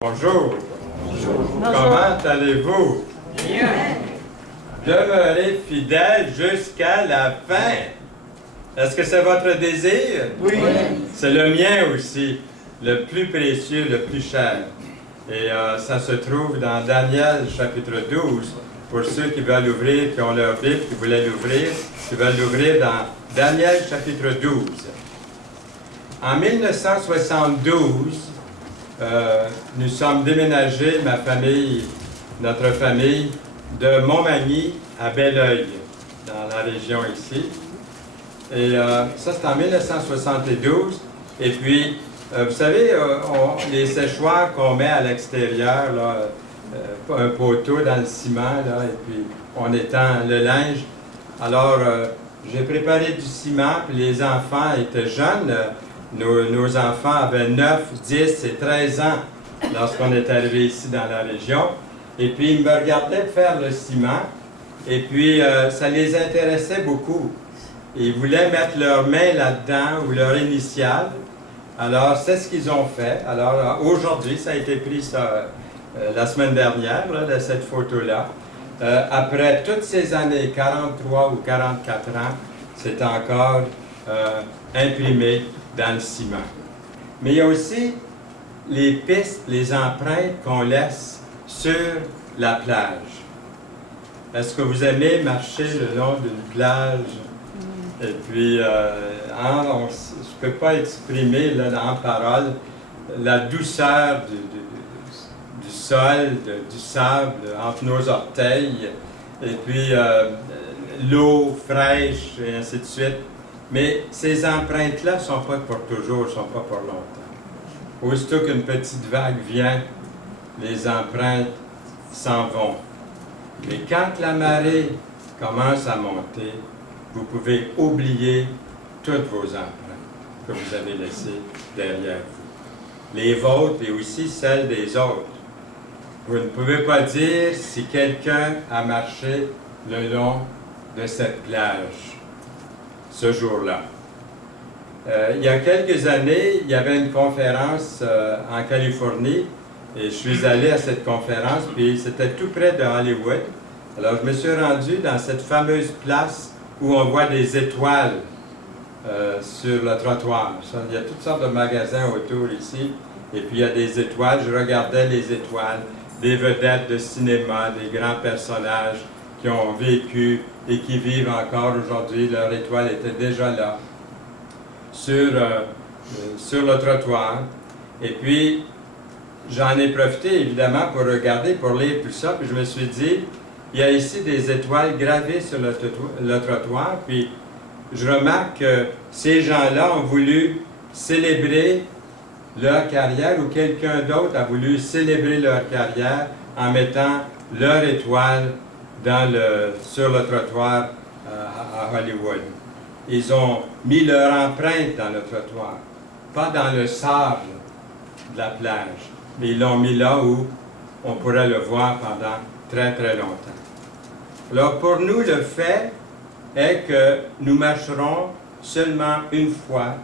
Bonjour. Bonjour. Comment allez-vous? Bien. Demeurez fidèles jusqu'à la fin. Est-ce que c'est votre désir? Oui. C'est le mien aussi, le plus précieux, le plus cher. Et ça se trouve dans Daniel chapitre 12. Pour ceux qui veulent l'ouvrir, qui ont leur Bible, qui voulaient l'ouvrir, qui veulent l'ouvrir dans Daniel chapitre 12. En 1972, nous sommes déménagés, ma famille, notre famille, de Montmagny à Belleuil, dans la région ici. Et ça, c'est en 1972. Et puis, vous savez, les séchoirs qu'on met à l'extérieur, là, un poteau dans le ciment, là, et puis on étend le linge. Alors, j'ai préparé du ciment, puis les enfants étaient jeunes. Nos enfants avaient 9, 10 et 13 ans lorsqu'on est arrivé ici dans la région. Et puis, ils me regardaient faire le ciment. Et puis, ça les intéressait beaucoup. Ils voulaient mettre leurs mains là-dedans ou leur initiale. Alors, c'est ce qu'ils ont fait. Alors, aujourd'hui, ça a été pris la semaine dernière, là, de cette photo-là. Après toutes ces années, 43 ou 44 ans, c'est encore imprimé dans le ciment. Mais il y a aussi les pistes, les empreintes qu'on laisse sur la plage. Est-ce que vous aimez marcher le long d'une plage? Et puis, je ne peux pas exprimer là, en parole la douceur du sol, du sable entre nos orteils, et puis l'eau fraîche, et ainsi de suite. Mais ces empreintes-là ne sont pas pour toujours, ne sont pas pour longtemps. Aussitôt qu'une petite vague vient, les empreintes s'en vont. Mais quand la marée commence à monter, vous pouvez oublier toutes vos empreintes que vous avez laissées derrière vous. Les vôtres et aussi celles des autres. Vous ne pouvez pas dire si quelqu'un a marché le long de cette plage ce jour-là. Il y a quelques années, il y avait une conférence en Californie et je suis allé à cette conférence, puis c'était tout près de Hollywood. Alors je me suis rendu dans cette fameuse place où on voit des étoiles sur le trottoir. Il y a toutes sortes de magasins autour ici, et puis il y a des étoiles. Je regardais les étoiles, des vedettes de cinéma, des grands personnages qui ont vécu et qui vivent encore aujourd'hui. Leur étoile était déjà là, sur le trottoir. Et puis, j'en ai profité évidemment pour regarder, pour lire tout ça, puis je me suis dit, il y a ici des étoiles gravées sur le trottoir, puis je remarque que ces gens-là ont voulu célébrer leur carrière, ou quelqu'un d'autre a voulu célébrer leur carrière en mettant leur étoile sur le trottoir à Hollywood. Ils ont mis leur empreinte dans le trottoir, pas dans le sable de la plage, mais ils l'ont mis là où on pourrait le voir pendant très très longtemps. Alors pour nous, le fait est que nous marcherons seulement une fois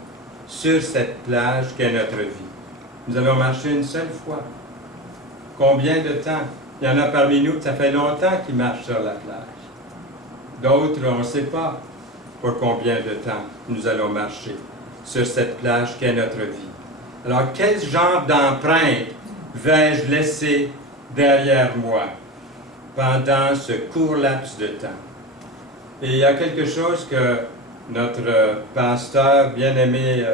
sur cette plage qu'est notre vie. Nous allons marcher une seule fois. Combien de temps? Il y en a parmi nous que ça fait longtemps qu'ils marchent sur la plage. D'autres, on ne sait pas pour combien de temps nous allons marcher sur cette plage qu'est notre vie. Alors, quel genre d'empreinte vais-je laisser derrière moi pendant ce court laps de temps? Et il y a quelque chose que notre pasteur, bien-aimé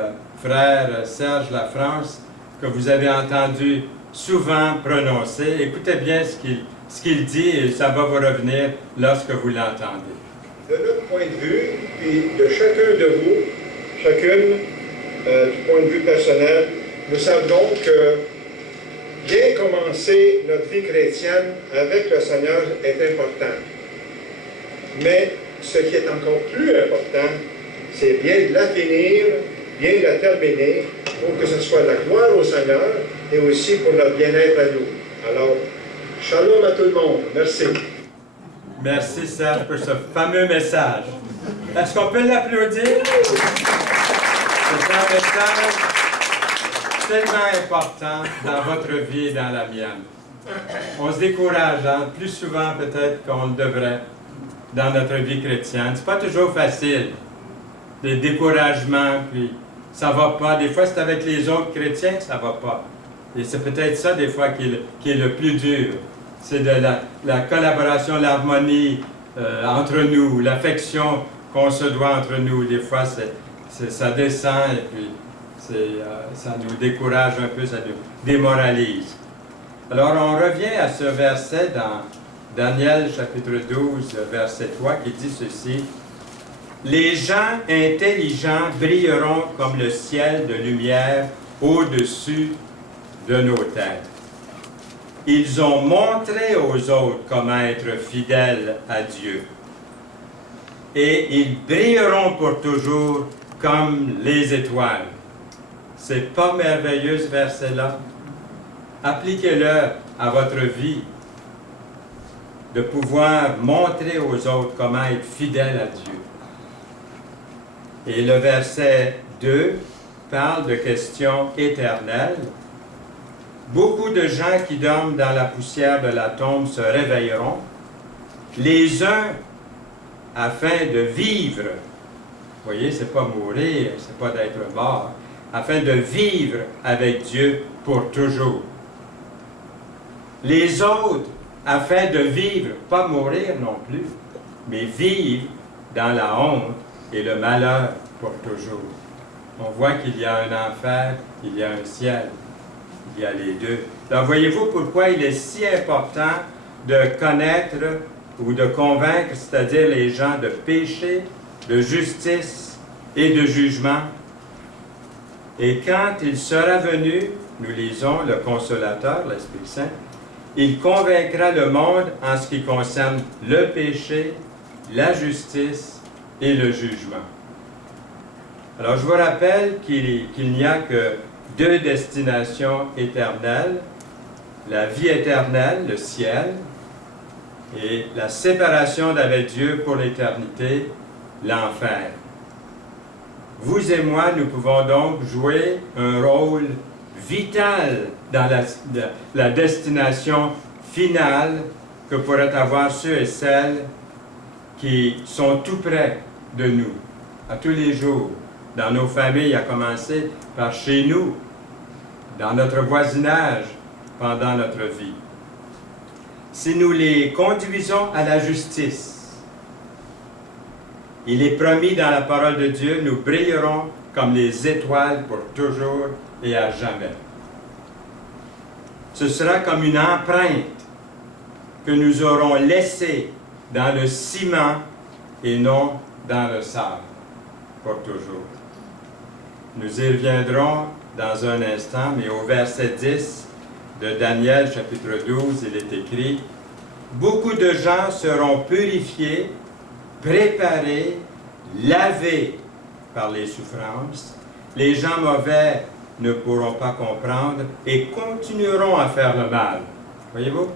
frère Serge Lafrance, que vous avez entendu souvent prononcer. Écoutez bien ce qu'il dit et ça va vous revenir lorsque vous l'entendez. De notre point de vue, et de chacun de vous, chacune, du point de vue personnel, nous savons que bien commencer notre vie chrétienne avec le Seigneur est important. Mais ce qui est encore plus important, c'est bien de la finir, bien de la terminer, pour que ce soit la gloire au Seigneur et aussi pour notre bien-être à nous. Alors, shalom à tout le monde. Merci. Merci Serge pour ce fameux message. Est-ce qu'on peut l'applaudir? C'est un message tellement important dans votre vie et dans la mienne. On se décourage plus souvent peut-être qu'on le devrait dans notre vie chrétienne. C'est pas toujours facile. Des découragements, puis ça va pas. Des fois, c'est avec les autres chrétiens que ça va pas. Et c'est peut-être ça, des fois, qui est le plus dur. C'est de la collaboration, l'harmonie entre nous, l'affection qu'on se doit entre nous. Des fois, ça descend et puis ça nous décourage un peu, ça nous démoralise. Alors, on revient à ce verset dans Daniel, chapitre 12, verset 3, qui dit ceci. « Les gens intelligents brilleront comme le ciel de lumière au-dessus de nos têtes. Ils ont montré aux autres comment être fidèles à Dieu. Et ils brilleront pour toujours comme les étoiles. » C'est pas merveilleux ce verset-là? Appliquez-le à votre vie, de pouvoir montrer aux autres comment être fidèle à Dieu. Et le verset 2 parle de questions éternelles. Beaucoup de gens qui dorment dans la poussière de la tombe se réveilleront, les uns afin de vivre. Vous voyez, c'est pas mourir, c'est pas d'être mort, afin de vivre avec Dieu pour toujours. Les autres afin de vivre, pas mourir non plus, mais vivre dans la honte et le malheur pour toujours. On voit qu'il y a un enfer, il y a un ciel, il y a les deux. Alors voyez-vous pourquoi il est si important de connaître ou de convaincre, c'est-à-dire les gens de péché, de justice et de jugement. Et quand il sera venu, nous lisons le Consolateur, l'Esprit Saint, il convaincra le monde en ce qui concerne le péché, la justice et le jugement. Alors, je vous rappelle qu'il n'y a que deux destinations éternelles, la vie éternelle, le ciel, et la séparation d'avec Dieu pour l'éternité, l'enfer. Vous et moi, nous pouvons donc jouer un rôle vital dans la destination finale que pourraient avoir ceux et celles qui sont tout près de nous, à tous les jours, dans nos familles, à commencer par chez nous, dans notre voisinage, pendant notre vie. Si nous les conduisons à la justice, il est promis dans la parole de Dieu, nous brillerons comme les étoiles pour toujours et à jamais. Ce sera comme une empreinte que nous aurons laissée dans le ciment et non dans le sable pour toujours. Nous y reviendrons dans un instant, mais au verset 10 de Daniel, chapitre 12, il est écrit « Beaucoup de gens seront purifiés, préparés, lavés par les souffrances. Les gens mauvais ne pourront pas comprendre et continueront à faire le mal. » Voyez-vous?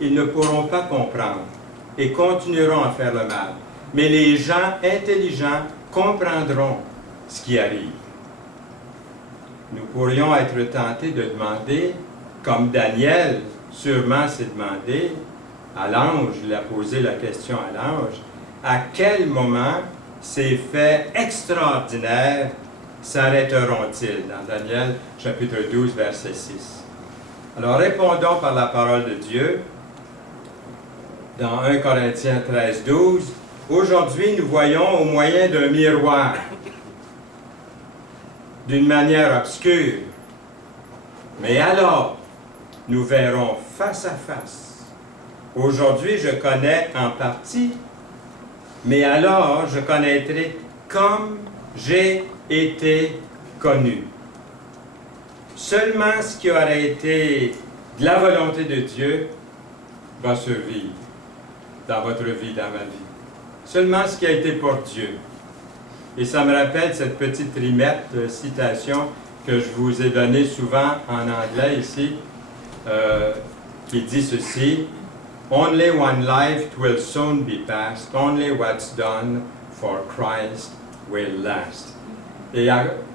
Ils ne pourront pas comprendre et continueront à faire le mal. Mais les gens intelligents comprendront ce qui arrive. Nous pourrions être tentés de demander, comme Daniel sûrement s'est demandé, à l'ange, il a posé la question à l'ange, à quel moment ces faits extraordinaires s'arrêteront-ils? Dans Daniel, chapitre 12, verset 6. Alors, répondons par la parole de Dieu. Dans 1 Corinthiens 13, 12, « Aujourd'hui, nous voyons au moyen d'un miroir, d'une manière obscure. Mais alors, nous verrons face à face. Aujourd'hui, je connais en partie, mais alors je connaîtrai comme j'ai été connu. » Seulement ce qui aurait été de la volonté de Dieu va survivre dans votre vie, dans ma vie. Seulement ce qui a été pour Dieu. Et ça me rappelle cette petite rimette, citation que je vous ai donnée souvent en anglais ici, qui dit ceci, « Only one life will soon be past, only what's done for Christ will last. » Et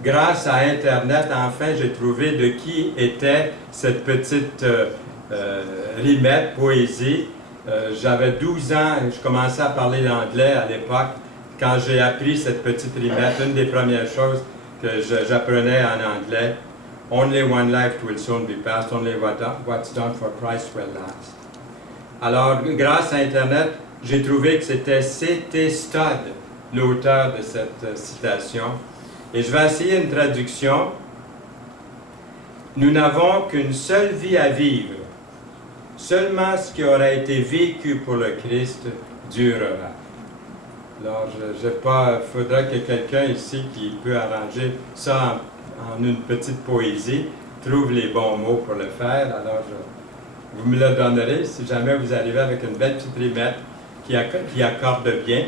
grâce à Internet, enfin, j'ai trouvé de qui était cette petite rimette, poésie. J'avais 12 ans, je commençais à parler l'anglais à l'époque. Quand j'ai appris cette petite rimette, une des premières choses que j'apprenais en anglais, Only one life will soon be past, only what's done for Christ will last. Alors, grâce à Internet, j'ai trouvé que c'était C.T. Studd, l'auteur de cette citation. Et je vais essayer une traduction. Nous n'avons qu'une seule vie à vivre. Seulement ce qui aura été vécu pour le Christ durera. Alors, il faudra que quelqu'un ici qui peut arranger ça en une petite poésie trouve les bons mots pour le faire. Alors, vous me le donnerez si jamais vous arrivez avec une belle petite rimette qui accorde bien.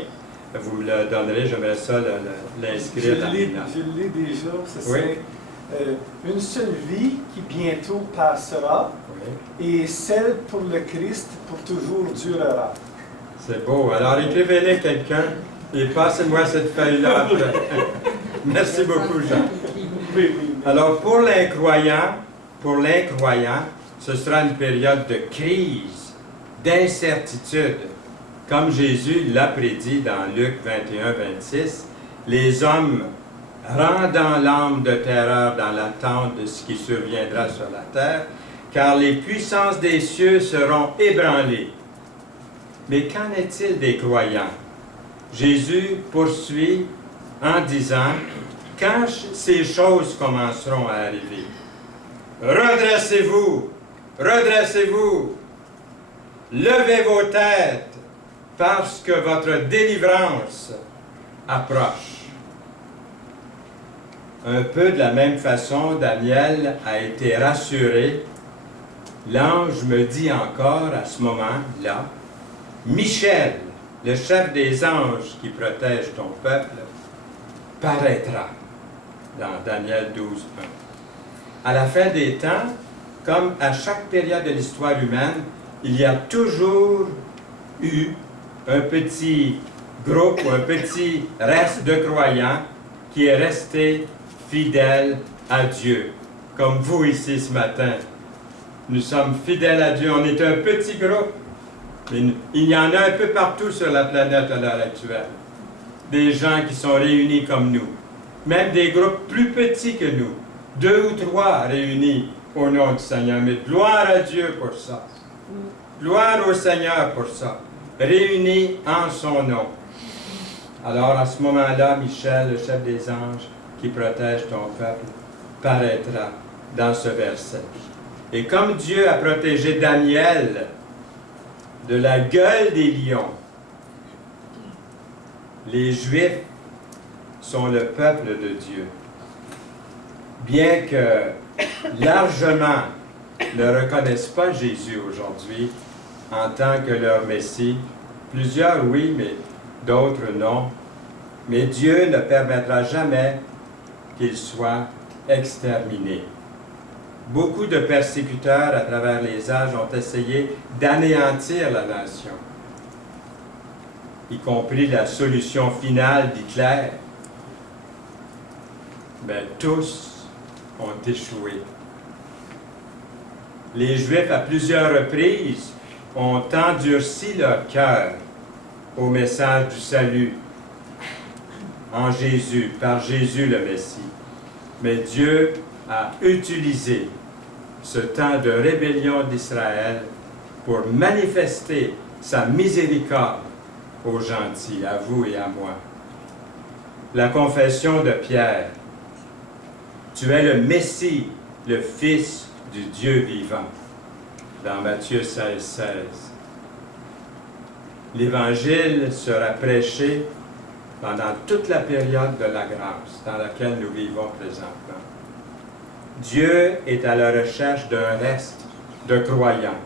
Vous me le donnerez, j'aimerais ça l'inscrire dans les notes. Je l'ai déjà, c'est Oui. Une seule vie qui bientôt passera, Oui. et celle pour le Christ pour toujours durera. C'est beau. Alors, écrivez-les quelqu'un et passez-moi cette feuille-là après. Merci beaucoup, Jean. Oui, oui. Alors, pour l'incroyant, ce sera une période de crise, d'incertitude. Comme Jésus l'a prédit dans Luc 21-26, les hommes rendant l'âme de terreur dans l'attente de ce qui surviendra sur la terre, car les puissances des cieux seront ébranlées. Mais qu'en est-il des croyants? Jésus poursuit en disant, quand ces choses commenceront à arriver, redressez-vous, redressez-vous, levez vos têtes, parce que votre délivrance approche. Un peu de la même façon, Daniel a été rassuré. L'ange me dit encore à ce moment-là, Michel, le chef des anges qui protège ton peuple, paraîtra dans Daniel 12:1. À la fin des temps, comme à chaque période de l'histoire humaine, il y a toujours eu un petit groupe ou un petit reste de croyants qui est resté fidèle à Dieu. Comme vous ici ce matin, nous sommes fidèles à Dieu. On est un petit groupe, mais il y en a un peu partout sur la planète à l'heure actuelle. Des gens qui sont réunis comme nous. Même des groupes plus petits que nous. 2 ou 3 réunis au nom du Seigneur. Mais gloire à Dieu pour ça. Gloire au Seigneur pour ça. Réunis en son nom. Alors à ce moment-là, Michel, le chef des anges qui protège ton peuple, paraîtra dans ce verset. Et comme Dieu a protégé Daniel de la gueule des lions, les Juifs sont le peuple de Dieu. Bien que largement ne reconnaissent pas Jésus aujourd'hui en tant que leur Messie, plusieurs oui, mais d'autres non. Mais Dieu ne permettra jamais qu'il soit exterminé. Beaucoup de persécuteurs à travers les âges ont essayé d'anéantir la nation, y compris la solution finale d'Hitler. Mais tous ont échoué. Les Juifs, à plusieurs reprises, ont endurci leur cœur au message du salut en Jésus, par Jésus le Messie. Mais Dieu a utilisé ce temps de rébellion d'Israël pour manifester sa miséricorde aux gentils, à vous et à moi. La confession de Pierre. Tu es le Messie, le Fils du Dieu vivant. Dans Matthieu 16:16. L'Évangile sera prêché pendant toute la période de la grâce dans laquelle nous vivons présentement. Dieu est à la recherche d'un reste de croyants,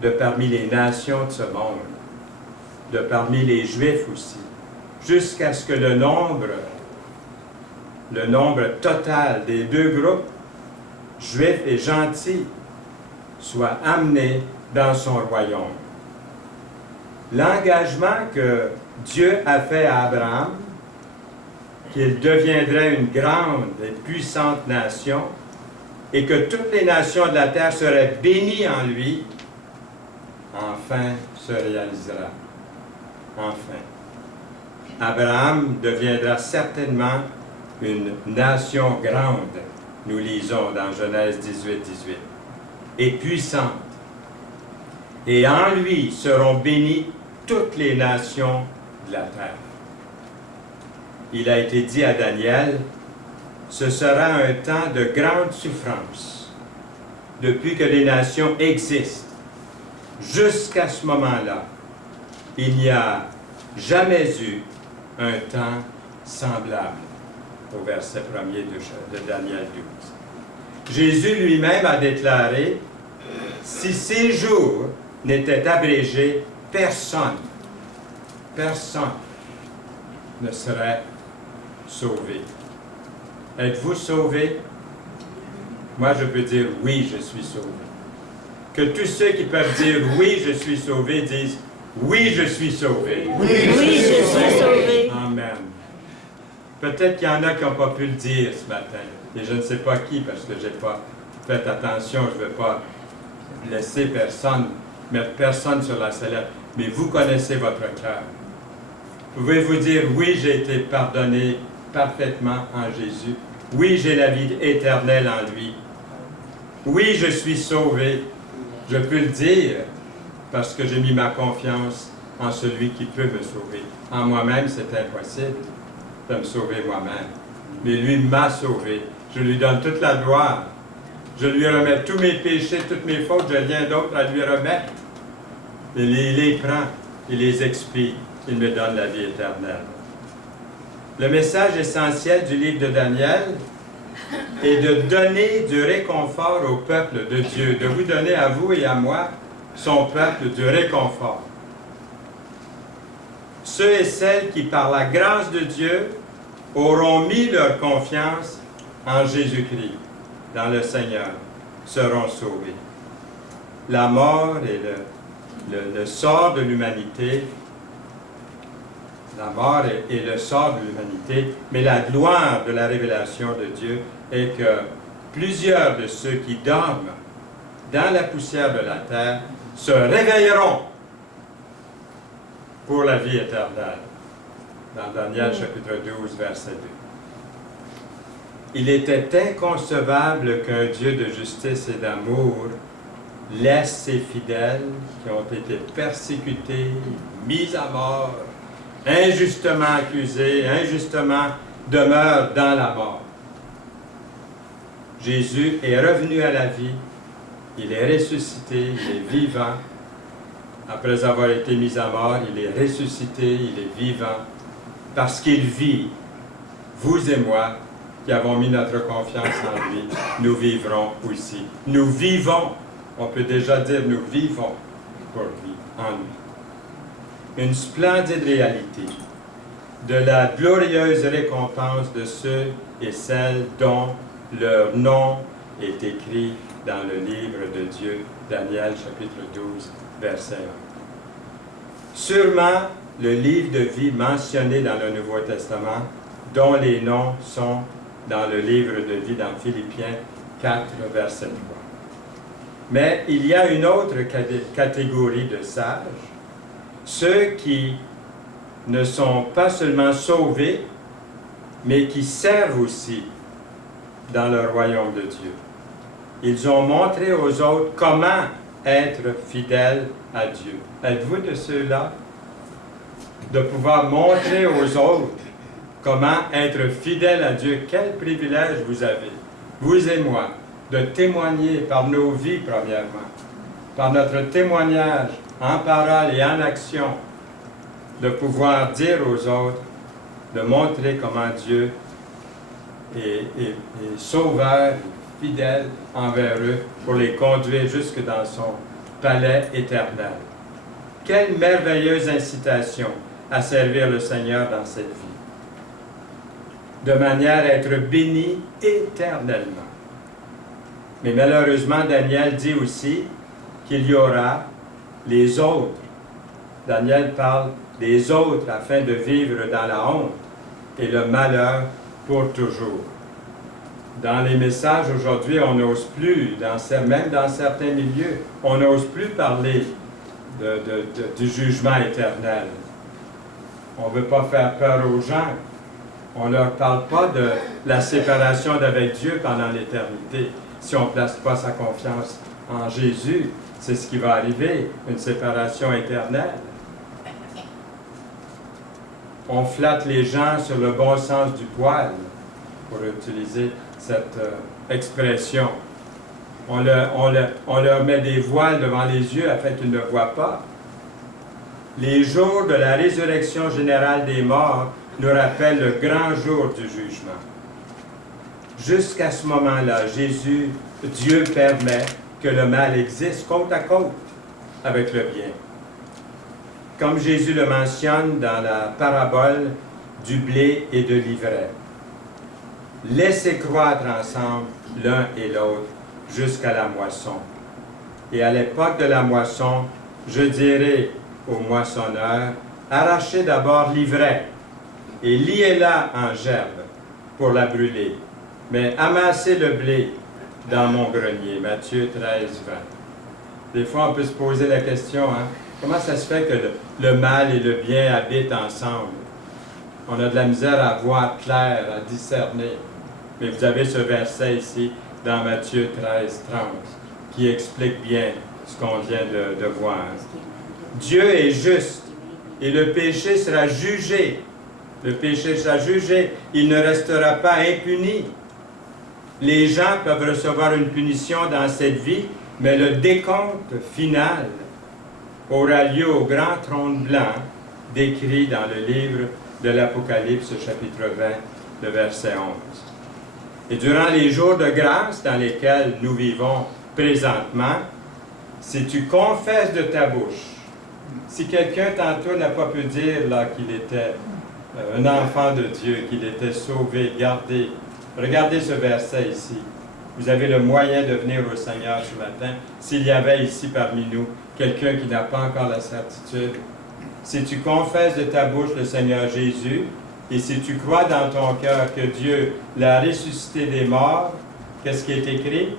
de parmi les nations de ce monde, de parmi les Juifs aussi, jusqu'à ce que le nombre total des deux groupes, Juifs et gentils, soit amené dans son royaume. L'engagement que Dieu a fait à Abraham qu'il deviendrait une grande et puissante nation et que toutes les nations de la terre seraient bénies en lui, enfin se réalisera. Enfin. Abraham deviendra certainement une nation grande, nous lisons dans Genèse 18, 18, et puissante. Et en lui seront bénies toutes les nations de la terre. Il a été dit à Daniel, ce sera un temps de grande souffrance, depuis que les nations existent. Jusqu'à ce moment-là, il n'y a jamais eu un temps semblable, au verset 1er de Daniel 12. Jésus lui-même a déclaré, si ces jours n'étaient abrégés, personne ne serait sauvé. Êtes-vous sauvé? Moi, je peux dire oui, je suis sauvé. Que tous ceux qui peuvent dire oui, je suis sauvé disent oui, je suis sauvé. Oui, je suis sauvé. Amen. Peut-être qu'il y en a qui n'ont pas pu le dire ce matin. Et je ne sais pas qui, parce que je n'ai pas fait attention, je ne veux pas laisser personne, mettre personne sur la sellette. Mais vous connaissez votre cœur. Pouvez-vous dire, oui, j'ai été pardonné parfaitement en Jésus. Oui, j'ai la vie éternelle en lui. Oui, je suis sauvé. Je peux le dire parce que j'ai mis ma confiance en celui qui peut me sauver. En moi-même, c'est impossible de me sauver moi-même. Mais lui m'a sauvé. Je lui donne toute la gloire. Je lui remets tous mes péchés, toutes mes fautes. Je n'ai rien d'autre à lui remettre. Il les prend, il les expie. Il me donne la vie éternelle. Le message essentiel du livre de Daniel est de donner du réconfort au peuple de Dieu, de vous donner à vous et à moi, son peuple, du réconfort. Ceux et celles qui, par la grâce de Dieu, auront mis leur confiance en Jésus-Christ, dans le Seigneur, seront sauvés. La mort et le sort de l'humanité, la mort est le sort de l'humanité, mais la gloire de la révélation de Dieu est que plusieurs de ceux qui dorment dans la poussière de la terre se réveilleront pour la vie éternelle. Dans Daniel chapitre 12, verset 2. Il était inconcevable qu'un Dieu de justice et d'amour laisse ses fidèles qui ont été persécutés, mis à mort, injustement accusés, injustement demeurent dans la mort. Jésus est revenu à la vie, il est ressuscité, il est vivant. Après avoir été mis à mort, il est ressuscité, il est vivant, parce qu'il vit. Vous et moi, qui avons mis notre confiance en lui, nous vivrons aussi. Nous vivons, on peut déjà dire nous vivons pour lui, en lui. Une splendide réalité de la glorieuse récompense de ceux et celles dont leur nom est écrit dans le livre de Dieu, Daniel chapitre 12, verset 1. Sûrement, le livre de vie mentionné dans le Nouveau Testament, dont les noms sont dans le livre de vie dans Philippiens 4, verset 3. Mais il y a une autre catégorie de sages, ceux qui ne sont pas seulement sauvés, mais qui servent aussi dans le royaume de Dieu. Ils ont montré aux autres comment être fidèles à Dieu. Êtes-vous de ceux-là? De pouvoir montrer aux autres comment être fidèles à Dieu. Quel privilège vous avez, vous et moi, de témoigner par nos vies, premièrement, par notre témoignage en parole et en action, de pouvoir dire aux autres, de montrer comment Dieu est sauveur, fidèle envers eux, pour les conduire jusque dans son palais éternel. Quelle merveilleuse incitation à servir le Seigneur dans cette vie, de manière à être béni éternellement. Mais malheureusement, Daniel dit aussi qu'il y aura les autres. Daniel parle des autres afin de vivre dans la honte. et le malheur pour toujours. Dans les messages aujourd'hui, on n'ose plus, même dans certains milieux, on n'ose plus parler du jugement éternel. On ne veut pas faire peur aux gens. On ne leur parle pas de la séparation d'avec Dieu pendant l'éternité. Si on ne place pas sa confiance en Jésus, c'est ce qui va arriver, une séparation éternelle. On flatte les gens sur le bon sens du poil, pour utiliser cette expression. On leur met des voiles devant les yeux afin qu'ils ne voient pas. Les jours de la résurrection générale des morts nous rappellent le grand jour du jugement. Jusqu'à ce moment-là, Dieu permet que le mal existe côte à côte avec le bien. Comme Jésus le mentionne dans la parabole du blé et de l'ivraie. Laissez croître ensemble l'un et l'autre jusqu'à la moisson. Et à l'époque de la moisson, je dirai au moissonneur, arrachez d'abord l'ivraie et liez-la en gerbe pour la brûler, mais amassez le blé dans mon grenier. Matthieu 13, 20. Des fois, on peut se poser la question, comment ça se fait que le mal et le bien habitent ensemble? On a de la misère à voir clair, à discerner. Mais vous avez ce verset ici, dans Matthieu 13, 30, qui explique bien ce qu'on vient de voir. Dieu est juste, et le péché sera jugé. Le péché sera jugé, il ne restera pas impuni. Les gens peuvent recevoir une punition dans cette vie, mais le décompte final aura lieu au grand trône blanc, décrit dans le livre de l'Apocalypse, chapitre 20, le verset 11. Et durant les jours de grâce dans lesquels nous vivons présentement, si tu confesses de ta bouche, si quelqu'un tantôt n'a pas pu dire qu'il était un enfant de Dieu, qu'il était sauvé, gardé, regardez ce verset ici. Vous avez le moyen de venir au Seigneur ce matin. S'il y avait ici parmi nous quelqu'un qui n'a pas encore la certitude, si tu confesses de ta bouche le Seigneur Jésus, et si tu crois dans ton cœur que Dieu l'a ressuscité des morts, qu'est-ce qui est écrit?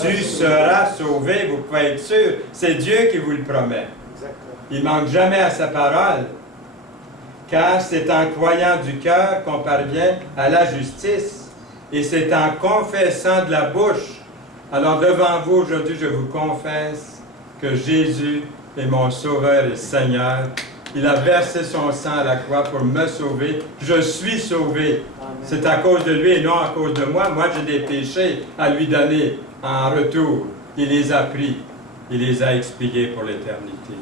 Tu seras sauvé, vous pouvez être sûr. C'est Dieu qui vous le promet. Il ne manque jamais à sa parole. Car c'est en croyant du cœur qu'on parvient à la justice. Et c'est en confessant de la bouche. Alors devant vous aujourd'hui, je vous confesse que Jésus est mon Sauveur et Seigneur. Il a versé son sang à la croix pour me sauver. Je suis sauvé. C'est à cause de lui et non à cause de moi. Moi, j'ai des péchés à lui donner en retour. Il les a pris. Il les a expiés pour l'éternité.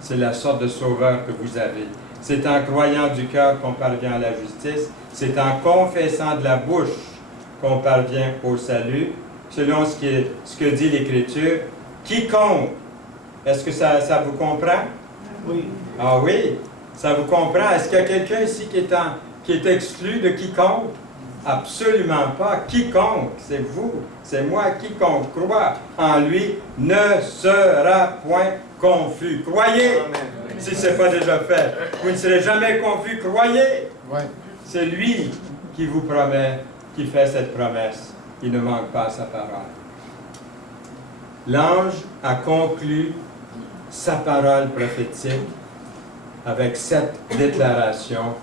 C'est la sorte de sauveur que vous avez. C'est en croyant du cœur qu'on parvient à la justice. C'est en confessant de la bouche qu'on parvient au salut. Selon ce que dit l'Écriture, quiconque. Est-ce que ça vous comprend? Oui. Ah oui, ça vous comprend. Est-ce qu'il y a quelqu'un ici qui est exclu de quiconque? Absolument pas. Quiconque, c'est vous, c'est moi, quiconque croit en lui ne sera point confus. Croyez, si ce n'est pas déjà fait. Vous ne serez jamais confus. Croyez. Ouais. C'est lui qui vous promet, qui fait cette promesse. Il ne manque pas à sa parole. L'ange a conclu sa parole prophétique avec cette déclaration.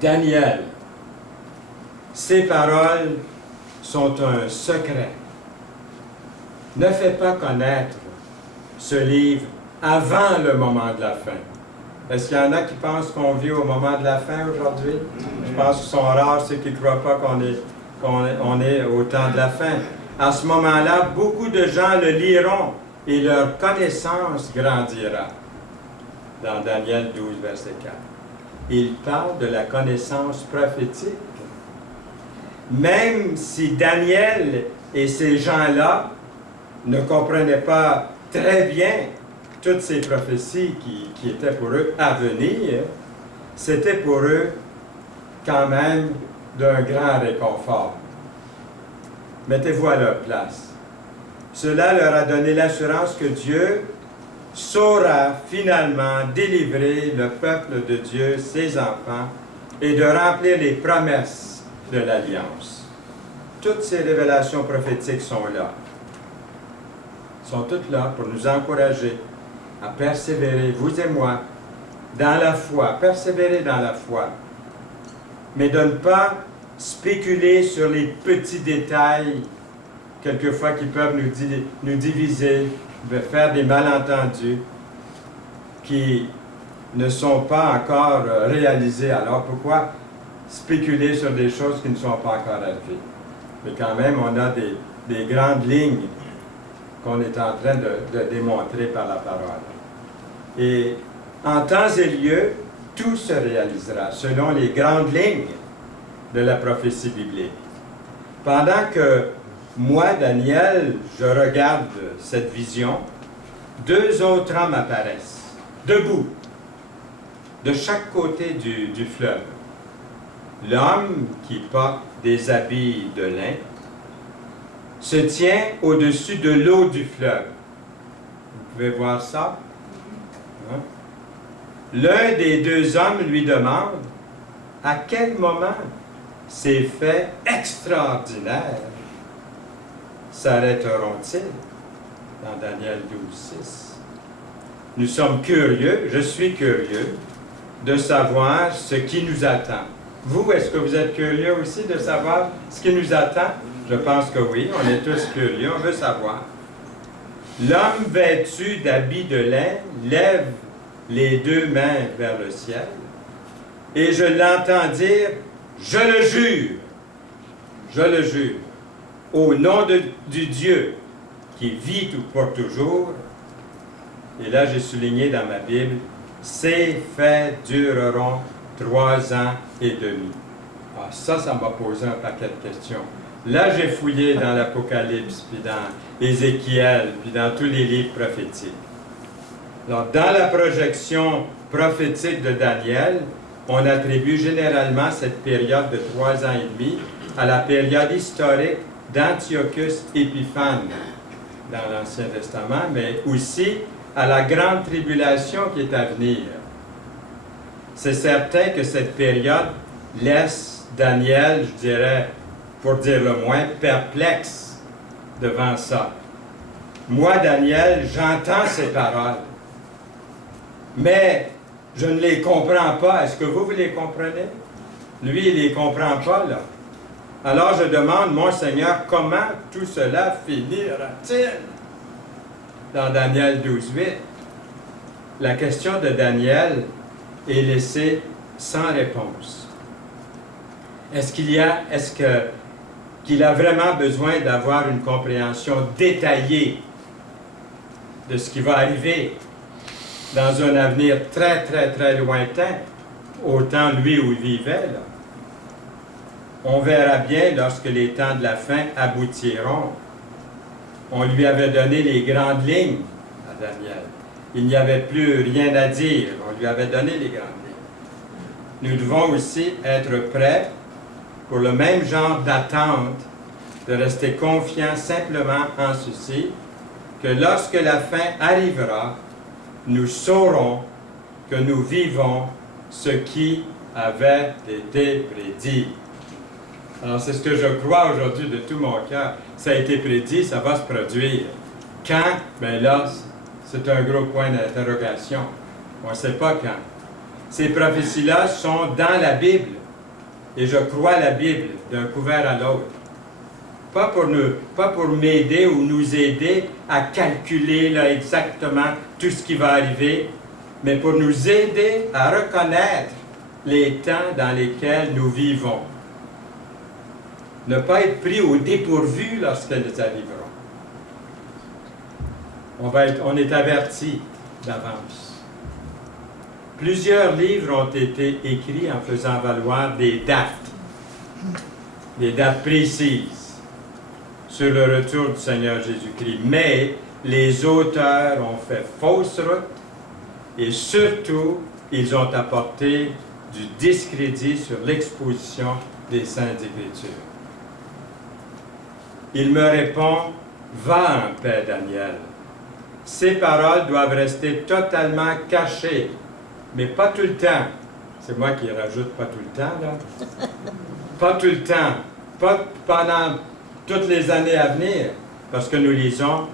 Daniel, ces paroles sont un secret. Ne fais pas connaître ce livre avant le moment de la fin. Est-ce qu'il y en a qui pensent qu'on vit au moment de la fin aujourd'hui? Je pense qu'ils sont rares ceux qui ne croient pas qu'on est au temps de la fin. À ce moment-là, beaucoup de gens le liront et leur connaissance grandira. Dans Daniel 12, verset 4. Il parle de la connaissance prophétique. Même si Daniel et ces gens-là ne comprenaient pas très bien toutes ces prophéties qui étaient pour eux à venir, c'était pour eux quand même d'un grand réconfort. Mettez-vous à leur place. Cela leur a donné l'assurance que Dieu saura finalement délivrer le peuple de Dieu, ses enfants, et de remplir les promesses de l'Alliance. Toutes ces révélations prophétiques sont là. Sont toutes là pour nous encourager à persévérer, vous et moi, dans la foi, persévérer dans la foi, mais de ne pas spéculer sur les petits détails, quelquefois qui peuvent nous diviser, faire des malentendus qui ne sont pas encore réalisés. Alors pourquoi spéculer sur des choses qui ne sont pas encore arrivées? Mais quand même, on a des grandes lignes qu'on est en train de démontrer par la parole. Et en temps et lieu, tout se réalisera selon les grandes lignes de la prophétie biblique. Pendant que moi, Daniel, je regarde cette vision, deux autres hommes apparaissent, debout, de chaque côté du fleuve. L'homme qui porte des habits de lin se tient au-dessus de l'eau du fleuve. Vous pouvez voir ça? Hein? L'un des deux hommes lui demande à quel moment ces faits extraordinaires s'arrêteront-ils? Dans Daniel 12:6. Nous sommes curieux, je suis curieux, de savoir ce qui nous attend. Vous, est-ce que vous êtes curieux aussi de savoir ce qui nous attend? Je pense que oui, on est tous curieux, on veut savoir. L'homme vêtu d'habits de lin lève les deux mains vers le ciel, et je l'entends dire, je le jure, au nom du Dieu qui vit pour toujours. Et là, j'ai souligné dans ma Bible, ces faits dureront 3 ans et demi. Ah, ça m'a posé un paquet de questions. Là, j'ai fouillé dans l'Apocalypse, puis dans Ézéchiel, puis dans tous les livres prophétiques. Alors, dans la projection prophétique de Daniel, on attribue généralement cette période de 3 ans et demi à la période historique d'Antiochus Épiphane dans l'Ancien Testament, mais aussi à la grande tribulation qui est à venir. C'est certain que cette période laisse Daniel, je dirais, pour dire le moins, perplexe devant ça. Moi, Daniel, j'entends ces paroles, mais je ne les comprends pas. Est-ce que vous les comprenez? Lui, il ne les comprend pas, là. Alors je demande, mon Seigneur, comment tout cela finira-t-il? Dans Daniel 12:8, la question de Daniel est laissée sans réponse. Est-ce qu'il a vraiment besoin d'avoir une compréhension détaillée de ce qui va arriver dans un avenir très, très, très lointain, autant lui où il vivait, là? On verra bien lorsque les temps de la fin aboutiront. On lui avait donné les grandes lignes à Daniel. Il n'y avait plus rien à dire. On lui avait donné les grandes lignes. Nous devons aussi être prêts pour le même genre d'attente, de rester confiants simplement en ceci, que lorsque la fin arrivera, nous saurons que nous vivons ce qui avait été prédit. Alors, c'est ce que je crois aujourd'hui de tout mon cœur. Ça a été prédit, ça va se produire. Quand? Bien là, c'est un gros point d'interrogation. On ne sait pas quand. Ces prophéties-là sont dans la Bible. Et je crois la Bible d'un couvert à l'autre. Pas pour m'aider ou nous aider à calculer là, exactement tout ce qui va arriver, mais pour nous aider à reconnaître les temps dans lesquels nous vivons. Ne pas être pris au dépourvu lorsqu'elles arriveront. On est averti d'avance. Plusieurs livres ont été écrits en faisant valoir des dates précises sur le retour du Seigneur Jésus-Christ. Mais les auteurs ont fait fausse route et surtout, ils ont apporté du discrédit sur l'exposition des Saintes Écritures. Il me répond, « Va en paix, Daniel. Ces paroles doivent rester totalement cachées, mais pas tout le temps. C'est moi qui rajoute pas tout le temps, là. Pas tout le temps. Pas pendant toutes les années à venir, parce que nous lisons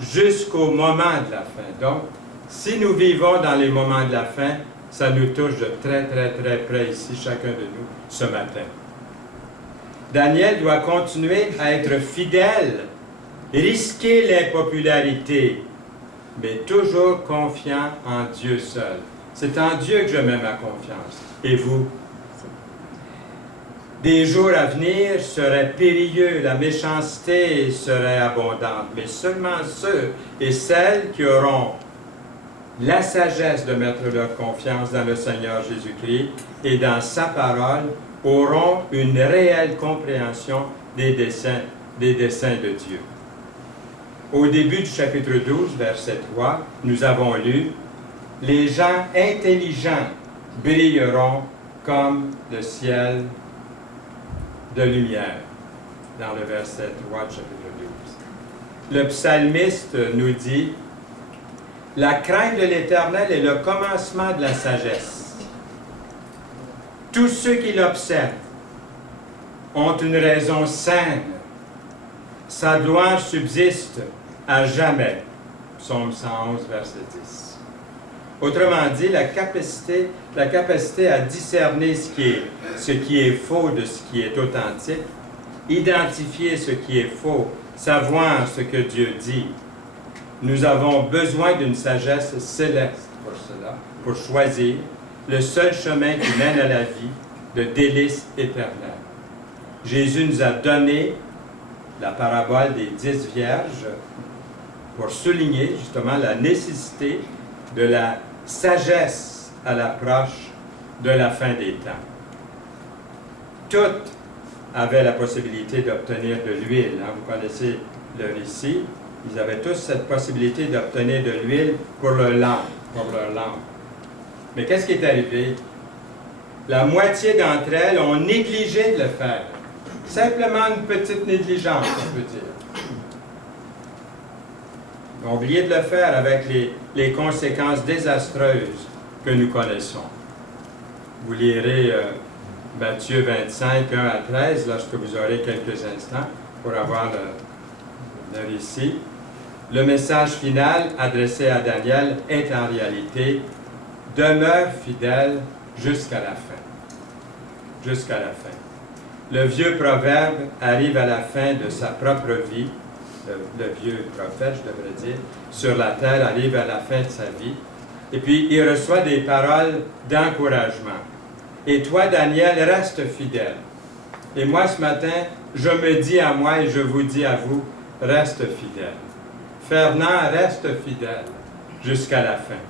jusqu'au moment de la fin. Donc, si nous vivons dans les moments de la fin, ça nous touche de très, très, très près ici, chacun de nous, ce matin. Daniel doit continuer à être fidèle, risquer l'impopularité, mais toujours confiant en Dieu seul. C'est en Dieu que je mets ma confiance. Et vous? Des jours à venir seraient périlleux, la méchanceté serait abondante, mais seulement ceux et celles qui auront la sagesse de mettre leur confiance dans le Seigneur Jésus-Christ et dans sa parole auront une réelle compréhension des desseins de Dieu. Au début du chapitre 12, verset 3, nous avons lu « Les gens intelligents brilleront comme le ciel de lumière » dans le verset 3 du chapitre 12. Le psalmiste nous dit « La crainte de l'Éternel est le commencement de la sagesse. Tous ceux qui l'observent ont une raison saine. Sa gloire subsiste à jamais. » Psaume 111, verset 10. Autrement dit, la capacité à discerner ce qui est faux de ce qui est authentique, identifier ce qui est faux, savoir ce que Dieu dit. Nous avons besoin d'une sagesse céleste pour cela, pour choisir le seul chemin qui mène à la vie de délices éternelles. Jésus nous a donné la parabole des 10 vierges pour souligner justement la nécessité de la sagesse à l'approche de la fin des temps. Toutes avaient la possibilité d'obtenir de l'huile. Vous connaissez le récit. Ils avaient tous cette possibilité d'obtenir de l'huile pour leur lampe. Mais qu'est-ce qui est arrivé? La moitié d'entre elles ont négligé de le faire. Simplement une petite négligence, on peut dire. Ils ont oublié de le faire avec les conséquences désastreuses que nous connaissons. Vous lirez Matthieu 25, 1 à 13, lorsque vous aurez quelques instants pour avoir le récit. Le message final adressé à Daniel est en réalité « Demeure fidèle jusqu'à la fin. » Jusqu'à la fin. Le vieux proverbe arrive à la fin de sa propre vie. Le vieux prophète, je devrais dire, sur la terre arrive à la fin de sa vie. Et puis, il reçoit des paroles d'encouragement. Et toi, Daniel, reste fidèle. Et moi, ce matin, je me dis à moi et je vous dis à vous, reste fidèle. Fernand, reste fidèle jusqu'à la fin.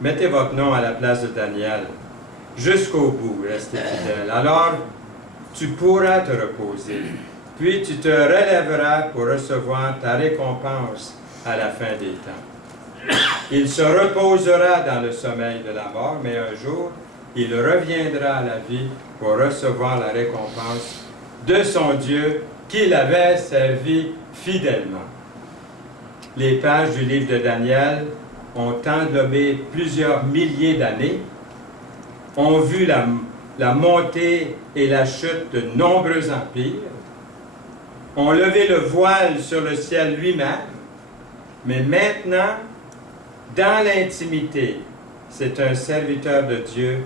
Mettez votre nom à la place de Daniel. Jusqu'au bout, restez fidèle. Alors, tu pourras te reposer. Puis tu te relèveras pour recevoir ta récompense à la fin des temps. Il se reposera dans le sommeil de la mort, mais un jour, il reviendra à la vie pour recevoir la récompense de son Dieu qu'il avait servi fidèlement. Les pages du livre de Daniel ont englobé plusieurs milliers d'années, ont vu la montée et la chute de nombreux empires, ont levé le voile sur le ciel lui-même, mais maintenant, dans l'intimité, c'est un serviteur de Dieu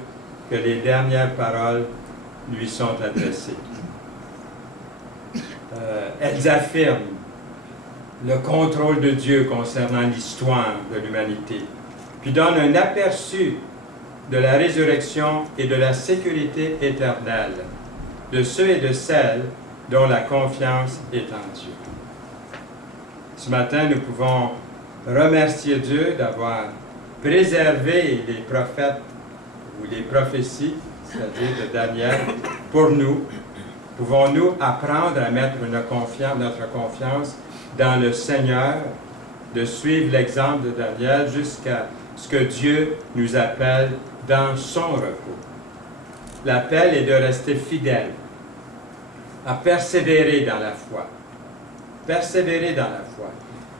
que les dernières paroles lui sont adressées. Elles affirment le contrôle de Dieu concernant l'histoire de l'humanité, puis donnent un aperçu de la résurrection et de la sécurité éternelle de ceux et de celles dont la confiance est en Dieu. Ce matin, nous pouvons remercier Dieu d'avoir préservé les prophètes ou les prophéties, c'est-à-dire de Daniel, pour nous. Pouvons-nous apprendre à mettre notre confiance dans le Seigneur, de suivre l'exemple de Daniel jusqu'à ce que Dieu nous appelle dans son repos. L'appel est de rester fidèle, à persévérer dans la foi. Persévérer dans la foi.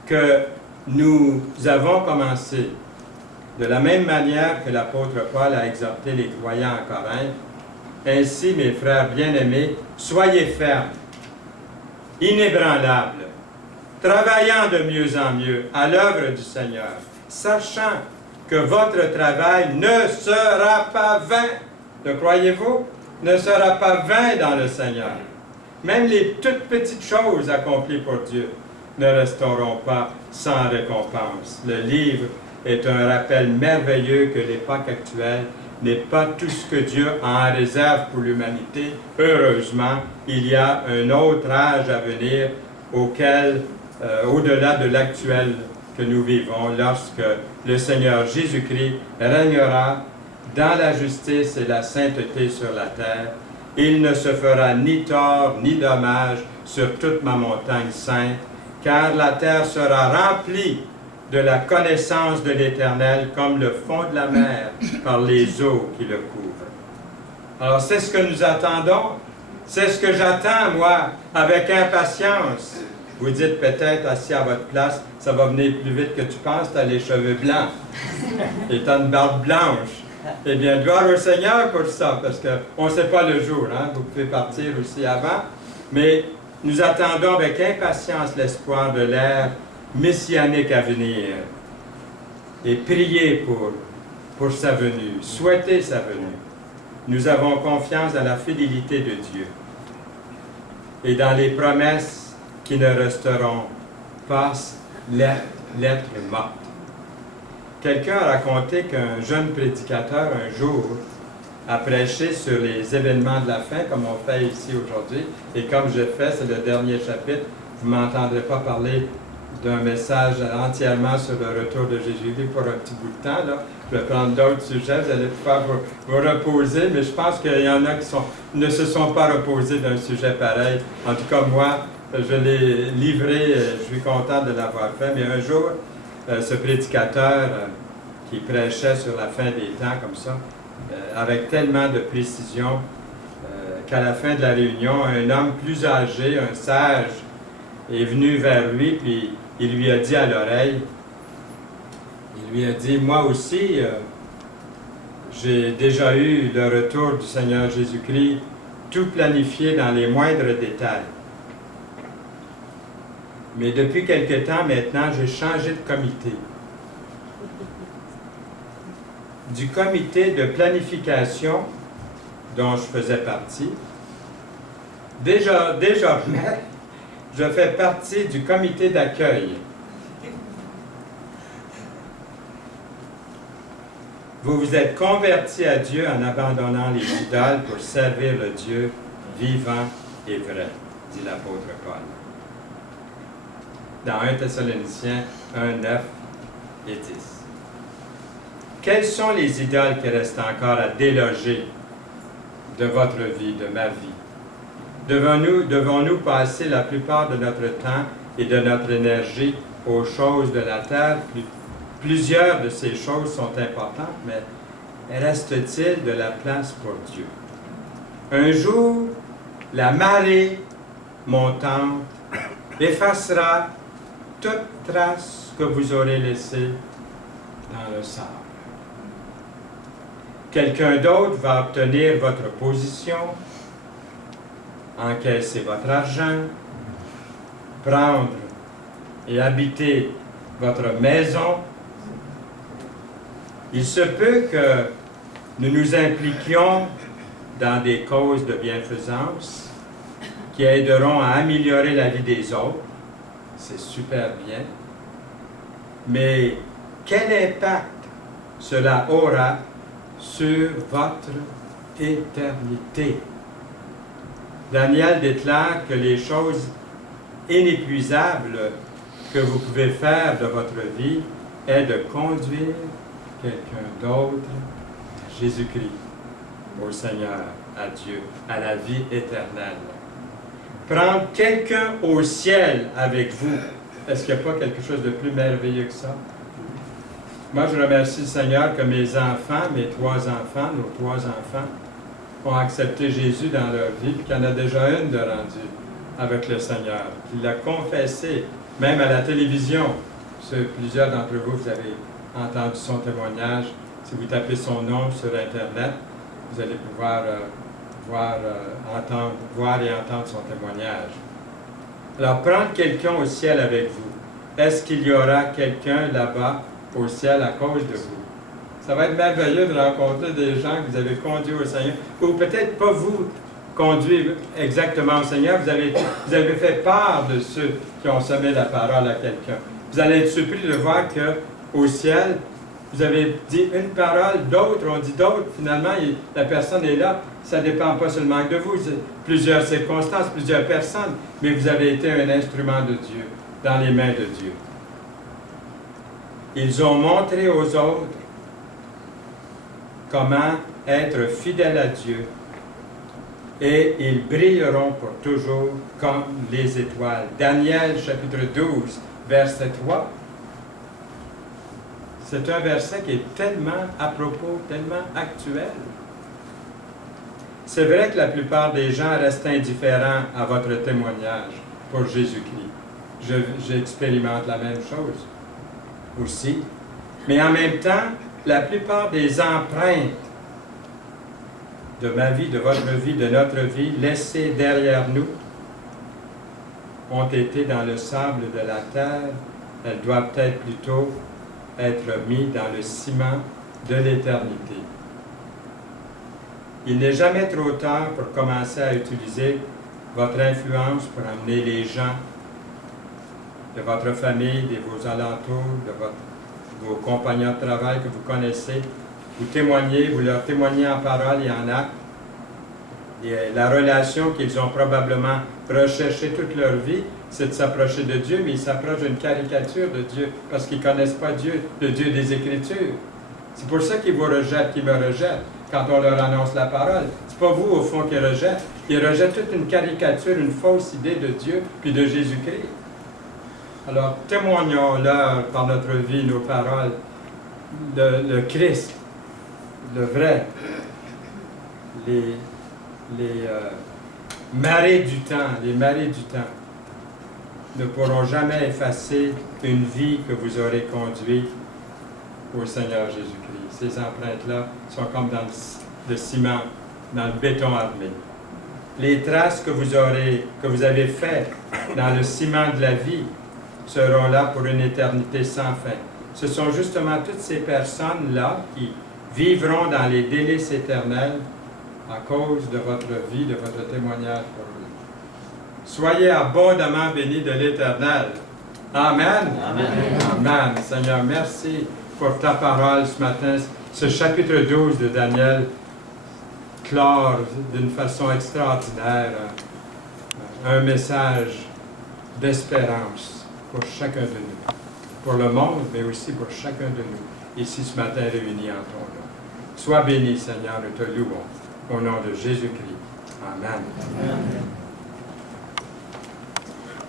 Que nous avons commencé De la même manière que l'apôtre Paul a exhorté les croyants en Corinthe, ainsi, mes frères bien-aimés, soyez fermes, inébranlables, travaillant de mieux en mieux à l'œuvre du Seigneur, sachant que votre travail ne sera pas vain. Le croyez-vous? Ne sera pas vain dans le Seigneur. Même les toutes petites choses accomplies pour Dieu ne resteront pas sans récompense. Le livre est un rappel merveilleux que l'époque actuelle n'est pas tout ce que Dieu en réserve pour l'humanité. Heureusement, il y a un autre âge à venir auquel, au-delà de l'actuel que nous vivons, lorsque le Seigneur Jésus-Christ régnera dans la justice et la sainteté sur la terre. Il ne se fera ni tort ni dommage sur toute ma montagne sainte, car la terre sera remplie de la connaissance de l'Éternel comme le fond de la mer par les eaux qui le couvrent. Alors c'est ce que nous attendons, c'est ce que j'attends moi avec impatience. Vous dites peut-être assis à votre place, ça va venir plus vite que tu penses, tu as les cheveux blancs et tu as une barbe blanche. Eh bien, gloire au Seigneur pour ça, parce qu'on ne sait pas le jour, hein? Vous pouvez partir aussi avant, mais nous attendons avec impatience l'espoir de l'ère messianique à venir et prier pour sa venue, souhaiter sa venue. Nous avons confiance dans la fidélité de Dieu et dans les promesses qui ne resteront pas lettres mortes. Quelqu'un a raconté qu'un jeune prédicateur, un jour, a prêché sur les événements de la fin, comme on fait ici aujourd'hui. Et comme je fais, c'est le dernier chapitre, vous ne m'entendrez pas parler d'un message entièrement sur le retour de Jésus pour un petit bout de temps. Là. Je vais prendre d'autres sujets, vous allez pouvoir vous reposer, mais je pense qu'il y en a qui ne se sont pas reposés d'un sujet pareil. En tout cas, moi, je l'ai livré, je suis content de l'avoir fait, mais un jour, ce prédicateur qui prêchait sur la fin des temps comme ça, avec tellement de précision qu'à la fin de la réunion, un homme plus âgé, un sage, est venu vers lui, puis il lui a dit à l'oreille, il lui a dit, moi aussi, j'ai déjà eu le retour du Seigneur Jésus-Christ, tout planifié dans les moindres détails. Mais depuis quelque temps maintenant, j'ai changé de comité. Du comité de planification dont je faisais partie, désormais, je fais partie du comité d'accueil. Vous vous êtes convertis à Dieu en abandonnant les idoles pour servir le Dieu vivant et vrai, dit l'apôtre Paul. Dans 1 Thessaloniciens 1, 9 et 10. Quelles sont les idoles qui restent encore à déloger de votre vie, de ma vie? Devons-nous passer la plupart de notre temps et de notre énergie aux choses de la terre? Plusieurs de ces choses sont importantes, mais reste-t-il de la place pour Dieu? Un jour, la marée montante effacera toute trace que vous aurez laissée dans le sable. Quelqu'un d'autre va obtenir votre position, encaisser votre argent, prendre et habiter votre maison. Il se peut que nous nous impliquions dans des causes de bienfaisance qui aideront à améliorer la vie des autres. C'est super bien. Mais quel impact cela aura sur votre éternité? Daniel déclare que les choses inépuisables que vous pouvez faire de votre vie est de conduire quelqu'un d'autre à Jésus-Christ, au Seigneur, à Dieu, à la vie éternelle. Prendre quelqu'un au ciel avec vous, est-ce qu'il n'y a pas quelque chose de plus merveilleux que ça? Moi, je remercie le Seigneur que mes enfants, mes 3 enfants, nos 3 enfants, ont accepté Jésus dans leur vie, puis qu'il y en a déjà une de rendue avec le Seigneur, qui l'a confessé, même à la télévision. Plusieurs d'entre vous, vous avez entendu son témoignage. Si vous tapez son nom sur Internet, vous allez pouvoir voir et entendre son témoignage. Alors, prendre quelqu'un au ciel avec vous. Est-ce qu'il y aura quelqu'un là-bas au ciel à cause de vous? Ça va être merveilleux de rencontrer des gens que vous avez conduits au Seigneur, ou peut-être pas vous conduire exactement au Seigneur, vous avez fait part de ceux qui ont semé la parole à quelqu'un. Vous allez être surpris de voir qu'au ciel, vous avez dit une parole, d'autres ont dit d'autres. Finalement, la personne est là. Ça ne dépend pas seulement de vous. Plusieurs circonstances, plusieurs personnes. Mais vous avez été un instrument de Dieu, dans les mains de Dieu. Ils ont montré aux autres comment être fidèles à Dieu. Et ils brilleront pour toujours comme les étoiles. Daniel, chapitre 12, verset 3. C'est un verset qui est tellement à propos, tellement actuel. C'est vrai que la plupart des gens restent indifférents à votre témoignage pour Jésus-Christ. J'expérimente la même chose aussi. Mais en même temps, la plupart des empreintes de ma vie, de votre vie, de notre vie, laissées derrière nous, ont été dans le sable de la terre. Elles doivent être plutôt être mises dans le ciment de l'éternité. Il n'est jamais trop tard pour commencer à utiliser votre influence pour amener les gens de votre famille, de vos alentours, de vos compagnons de travail que vous connaissez. Vous témoignez, vous leur témoignez en parole et en acte. Et la relation qu'ils ont probablement recherchée toute leur vie, c'est de s'approcher de Dieu, mais ils s'approchent d'une caricature de Dieu parce qu'ils ne connaissent pas Dieu, le Dieu des Écritures. C'est pour ça qu'ils vous rejettent, qu'ils me rejettent quand on leur annonce la parole. C'est pas vous, au fond, qui rejettent. Ils rejettent toute une caricature, une fausse idée de Dieu puis de Jésus-Christ. Alors, témoignons-leur par notre vie, nos paroles, le Christ, le vrai, les marées du temps ne pourront jamais effacer une vie que vous aurez conduite au Seigneur Jésus-Christ. Ces empreintes-là sont comme dans le ciment, dans le béton armé. Les traces que vous avez faites dans le ciment de la vie seront là pour une éternité sans fin. Ce sont justement toutes ces personnes-là qui vivront dans les délices éternelles à cause de votre vie, de votre témoignage pour lui. Soyez abondamment bénis de l'Éternel. Amen. Amen. Amen. Seigneur, merci pour ta parole ce matin. Ce chapitre 12 de Daniel clore d'une façon extraordinaire un message d'espérance pour chacun de nous, pour le monde, mais aussi pour chacun de nous, ici ce matin réunis en ton nom. Sois béni, Seigneur, nous te louons. Au nom de Jésus-Christ. Amen. Amen.